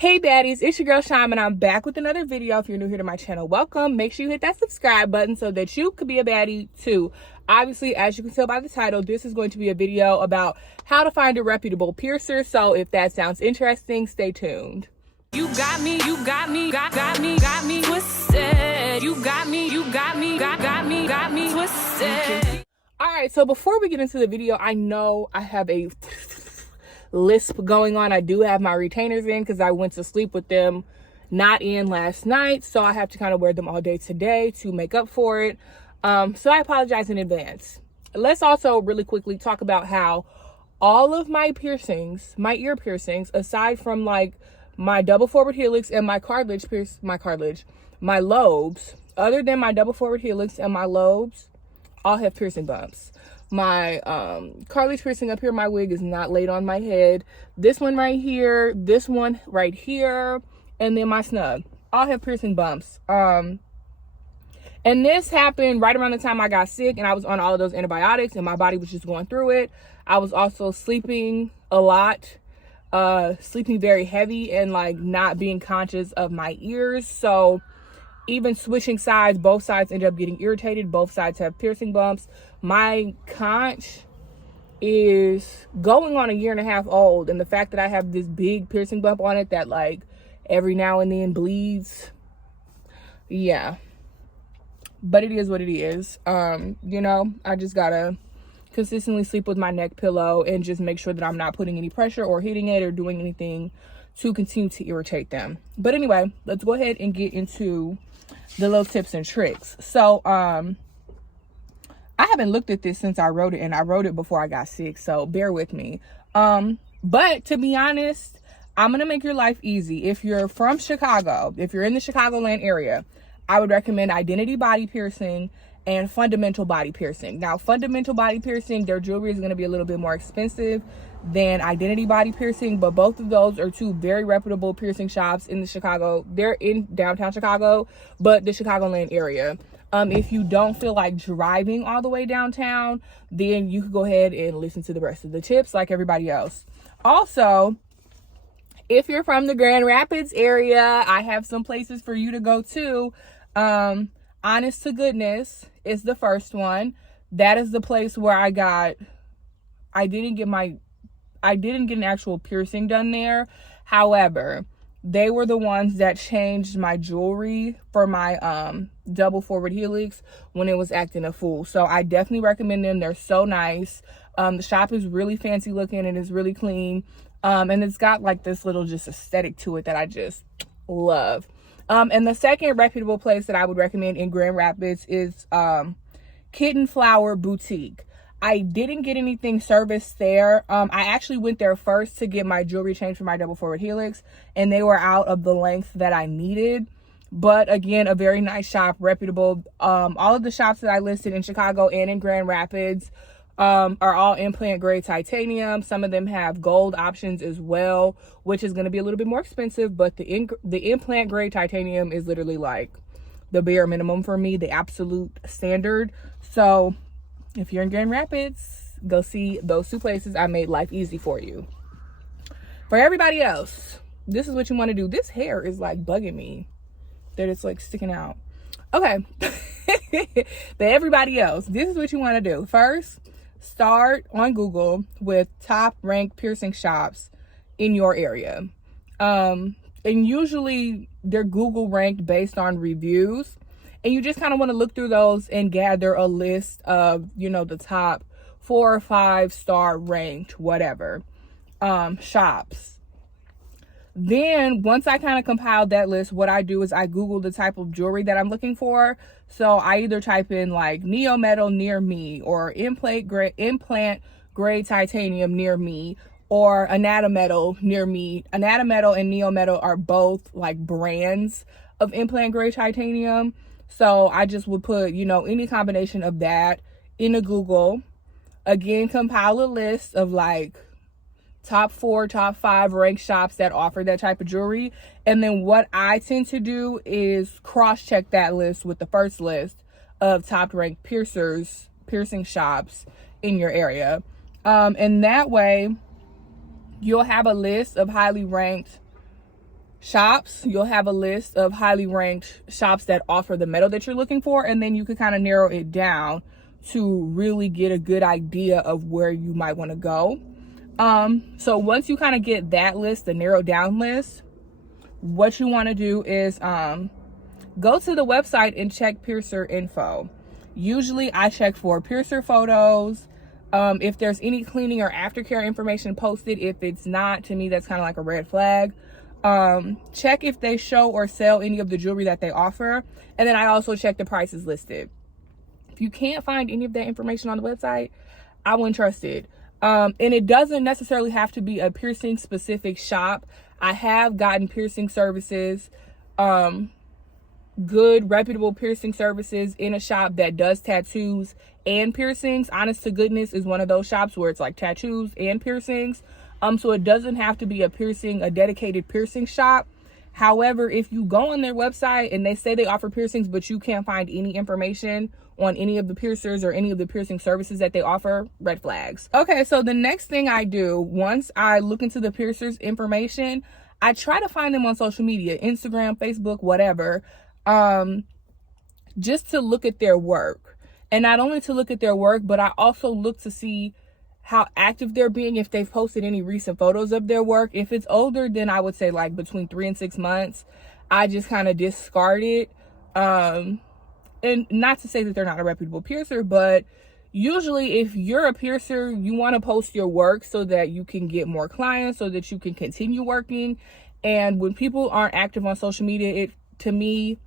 Hey baddies, it's your girl Shime and I'm back with another video. If you're new here to my channel, welcome. Make sure you hit that subscribe button so that you could be a baddie too. Obviously, as you can tell by the title, this is going to be a video about how to find a reputable piercer. So if that sounds interesting, stay tuned. You got me twisted. You got me twisted. All right, so before we get into the video, I know I have a lisp going on. I do have my retainers in because I went to sleep with them not in last night, so I have to kind of wear them all day today to make up for it. So I apologize in advance. Let's also really quickly talk about how all of my piercings, my ear piercings, aside from like my double forward helix and my lobes, other than my double forward helix and my lobes, all have piercing bumps. My cartilage piercing up here, my wig is not laid on my head. This one right here, this one right here, and then my snug all have piercing bumps. And this happened right around the time I got sick and I was on all of those antibiotics and my body was just going through it. I was also sleeping a lot, sleeping very heavy and like not being conscious of my ears. So even switching sides, both sides ended up getting irritated. Both sides have piercing bumps. My conch is going on 1.5 years old, and the fact that I have this big piercing bump on it that like every now and then bleeds, yeah, but it is what it is. You know, I just gotta consistently sleep with my neck pillow and just make sure that I'm not putting any pressure or hitting it or doing anything to continue to irritate them. But anyway, let's go ahead and get into the little tips and tricks. So I haven't looked at this since I wrote it, and I wrote it before I got sick, so bear with me. But to be honest, I'm gonna make your life easy. If you're from Chicago, if you're in the Chicagoland area, I would recommend Identity Body Piercing and Fundamental Body Piercing. Now, Fundamental Body Piercing, their jewelry is going to be a little bit more expensive than Identity Body Piercing, but both of those are two very reputable piercing shops in the Chicago. They're in downtown Chicago, but the Chicagoland area. If you don't feel like driving all the way downtown, then you could go ahead and listen to the rest of the tips like everybody else. Also, if you're from the Grand Rapids area, I have some places for you to go to. Honest to Goodness is the first one. That is the place where I didn't get an actual piercing done there. However, they were the ones that changed my jewelry for my double forward helix when it was acting a fool. So I definitely recommend them. They're so nice. The shop is really fancy looking and it's really clean. And it's got like this little just aesthetic to it that I just love. And the second reputable place that I would recommend in Grand Rapids is Kitten Flower Boutique. I didn't get anything serviced there. I actually went there first to get my jewelry changed for my double forward helix, and they were out of the length that I needed. But again, a very nice shop, reputable. All of the shops that I listed in Chicago and in Grand Rapids are all implant grade titanium. Some of them have gold options as well, which is going to be a little bit more expensive, but the implant grade titanium is literally like the bare minimum for me, the absolute standard. So if you're in Grand Rapids, go see those two places. I made life easy for you. For everybody else, this is what you want to do. This hair is like bugging me that it's like sticking out. Okay. But everybody else, this is what you want to do. First, start on Google with top ranked piercing shops in your area. And usually they're Google ranked based on reviews. And you just kind of want to look through those and gather a list of, you know, the top 4 or 5 star ranked, whatever, shops. Then once I kind of compiled that list, what I do is I Google the type of jewelry that I'm looking for. So I either type in like neo metal near me or implant grade titanium near me or anatometal near me. Anatometal and neo metal are both like brands of implant grade titanium. So I just would put, you know, any combination of that into Google. Again, compile a list of like top 4, top 5 ranked shops that offer that type of jewelry. And then what I tend to do is cross-check that list with the first list of top ranked piercing shops in your area. And that way you'll have a list of highly ranked shops, you'll have a list of highly ranked shops that offer the metal that you're looking for, and then you can kind of narrow it down to really get a good idea of where you might want to go. So once you kind of get that list, the narrowed down list, what you want to do is go to the website and check piercer info. Usually I check for piercer photos, if there's any cleaning or aftercare information posted. If it's not, to me that's kind of like a red flag. Check if they show or sell any of the jewelry that they offer, and then I also check the prices listed. If you can't find any of that information on the website, I wouldn't trust it. And it doesn't necessarily have to be a piercing specific shop. I have gotten piercing services, good reputable piercing services in a shop that does tattoos and piercings. Honest to Goodness is one of those shops where it's like tattoos and piercings. So it doesn't have to be a dedicated piercing shop. However, if you go on their website and they say they offer piercings, but you can't find any information on any of the piercers or any of the piercing services that they offer, red flags. Okay, so the next thing I do, once I look into the piercers information, I try to find them on social media, Instagram, Facebook, whatever, just to look at their work. And not only to look at their work, but I also look to see how active they're being, if they've posted any recent photos of their work. If it's older, then I would say like between 3 and 6 months, I just kind of discard it. And not to say that they're not a reputable piercer, but usually if you're a piercer, you want to post your work so that you can get more clients, so that you can continue working. And when people aren't active on social media, to me,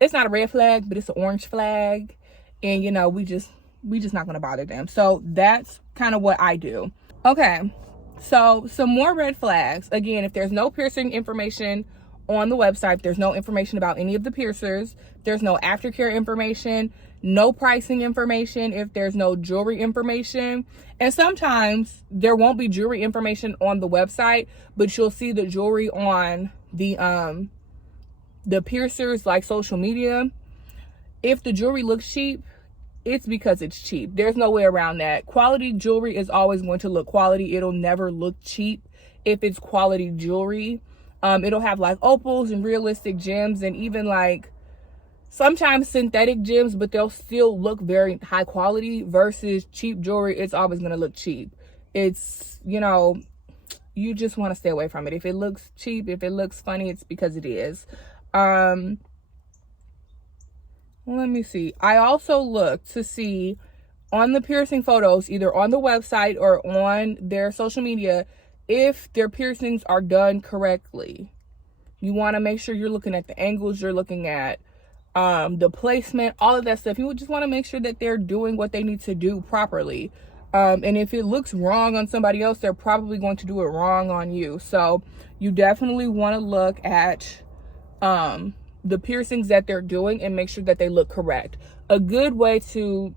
it's not a red flag, but it's an orange flag. And you know, we just not going to bother them. So that's kind of what I do. Okay, so some more red flags. Again, if there's no piercing information on the website, there's no information about any of the piercers, there's no aftercare information, no pricing information, if there's no jewelry information. And sometimes there won't be jewelry information on the website, but you'll see the jewelry on the piercers like social media. If the jewelry looks cheap, it's because it's cheap. There's no way around that. Quality jewelry is always going to look quality. It'll never look cheap if it's quality jewelry. It'll have like opals and realistic gems, and even like sometimes synthetic gems, but they'll still look very high quality. Versus cheap jewelry, it's always going to look cheap. It's, you know, you just want to stay away from it. If it looks cheap, if it looks funny, it's because it is. Let me see. I also look to see on the piercing photos, either on the website or on their social media, if their piercings are done correctly. You want to make sure you're looking at the angles, you're looking at the placement, all of that stuff. You just want to make sure that they're doing what they need to do properly. And if it looks wrong on somebody else, they're probably going to do it wrong on you. So you definitely want to look at the piercings that they're doing and make sure that they look correct. A good way to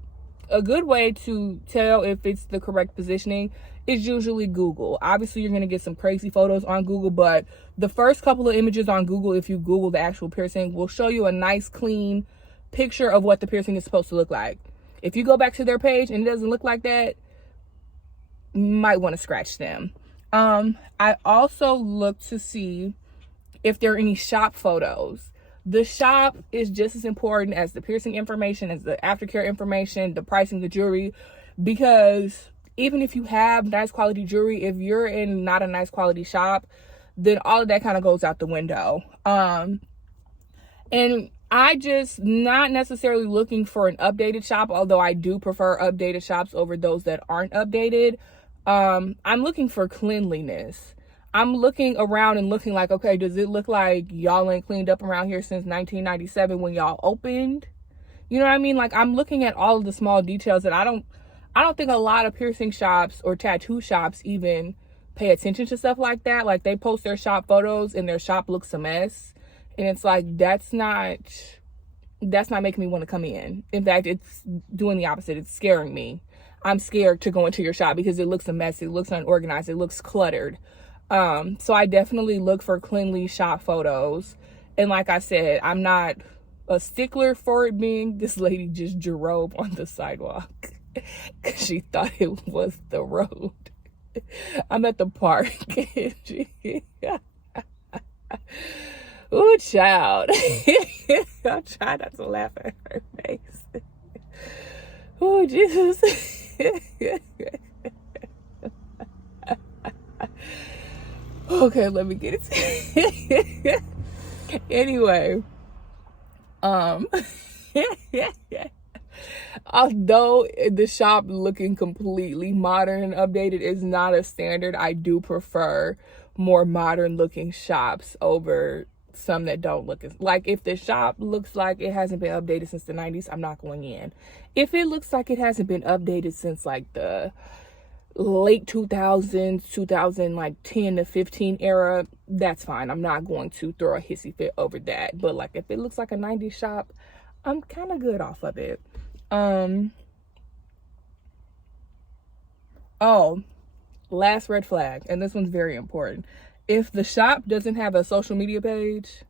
tell if it's the correct positioning is usually Google. Obviously, you're going to get some crazy photos on Google, but the first couple of images on Google, if you Google the actual piercing, will show you a nice, clean picture of what the piercing is supposed to look like. If you go back to their page and it doesn't look like that, you might want to scratch them. I also look to see if there are any shop photos. The shop is just as important as the piercing information, as the aftercare information, the pricing, the jewelry, because even if you have nice quality jewelry, if you're in not a nice quality shop, then all of that kind of goes out the window. And I just not necessarily looking for an updated shop, although I do prefer updated shops over those that aren't updated. I'm looking for cleanliness. I'm looking around and looking like, okay, does it look like y'all ain't cleaned up around here since 1997 when y'all opened? You know what I mean? Like, I'm looking at all of the small details that I don't think a lot of piercing shops or tattoo shops even pay attention to stuff like that. Like, they post their shop photos and their shop looks a mess. And it's like, that's not making me want to come in. In fact, it's doing the opposite. It's scaring me. I'm scared to go into your shop because it looks a mess. It looks unorganized. It looks cluttered. So I definitely look for cleanly shot photos. And like I said, I'm not a stickler for it being, this lady just drove on the sidewalk because she thought it was the road. I'm at the park. Ooh, child. I'm trying not to laugh at her face. Oh, Jesus. Okay, let me get it. Anyway, although the shop looking completely modern and updated is not a standard, I do prefer more modern looking shops over some that don't look as, like, if the shop looks like it hasn't been updated since the 90s, I'm not going in. If it looks like it hasn't been updated since like the late 2000s, 2010 to 15 era, that's fine. I'm not going to throw a hissy fit over that. But like, if it looks like a 90s shop, I'm kind of good off of it. Oh, last red flag, and this one's very important. If the shop doesn't have a social media page,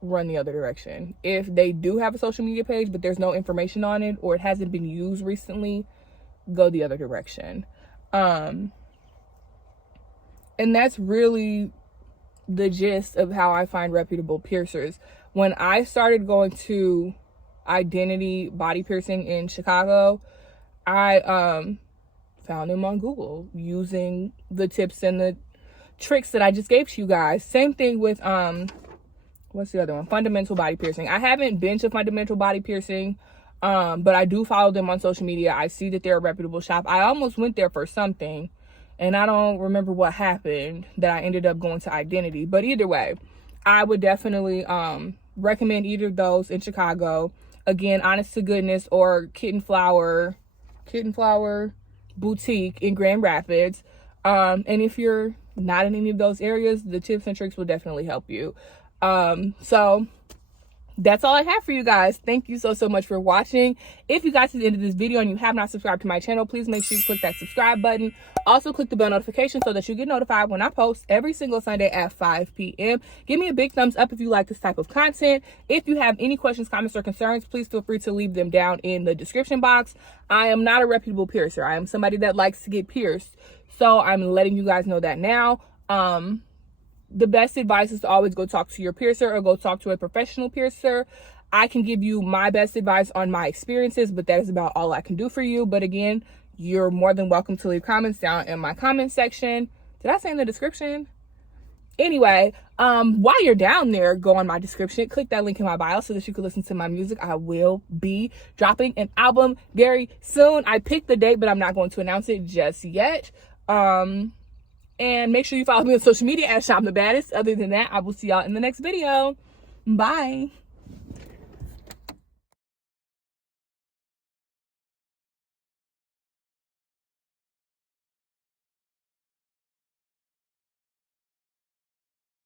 run the other direction. If they do have a social media page, but there's no information on it, or it hasn't been used recently, go the other direction. And that's really the gist of how I find reputable piercers. When I started going to Identity Body Piercing in Chicago, I found them on Google using the tips and the tricks that I just gave to you guys. Same thing with what's the other one? Fundamental Body Piercing. I haven't been to Fundamental Body Piercing, but I do follow them on social media. I see that they're a reputable shop. I almost went there for something, and I don't remember what happened that I ended up going to Identity. But either way, I would definitely recommend either of those in Chicago. Again, Honest to Goodness or Kitten Flower Boutique in Grand Rapids. And if you're not in any of those areas, the tips and tricks will definitely help you. So that's all I have for you guys. Thank you so much for watching. If you got to the end of this video and you have not subscribed to my channel, please make sure you click that subscribe button. Also click the bell notification so that you get notified when I post every single Sunday at 5 p.m. Give me a big thumbs up if you like this type of content. If you have any questions, comments, or concerns, please feel free to leave them down in the description box. I am not a reputable piercer. I am somebody that likes to get pierced. So I'm letting you guys know that now. The best advice is to always go talk to your piercer or go talk to a professional piercer. I can give you my best advice on my experiences, but that is about all I can do for you. But again, you're more than welcome to leave comments down in my comment section. Did I say in the description? Anyway, while you're down there, go on my description, click that link in my bio so that you can listen to my music. I will be dropping an album very soon. I picked the date, but I'm not going to announce it just yet. And make sure you follow me on social media at Shop the Baddest. Other than that, I will see y'all in the next video. Bye.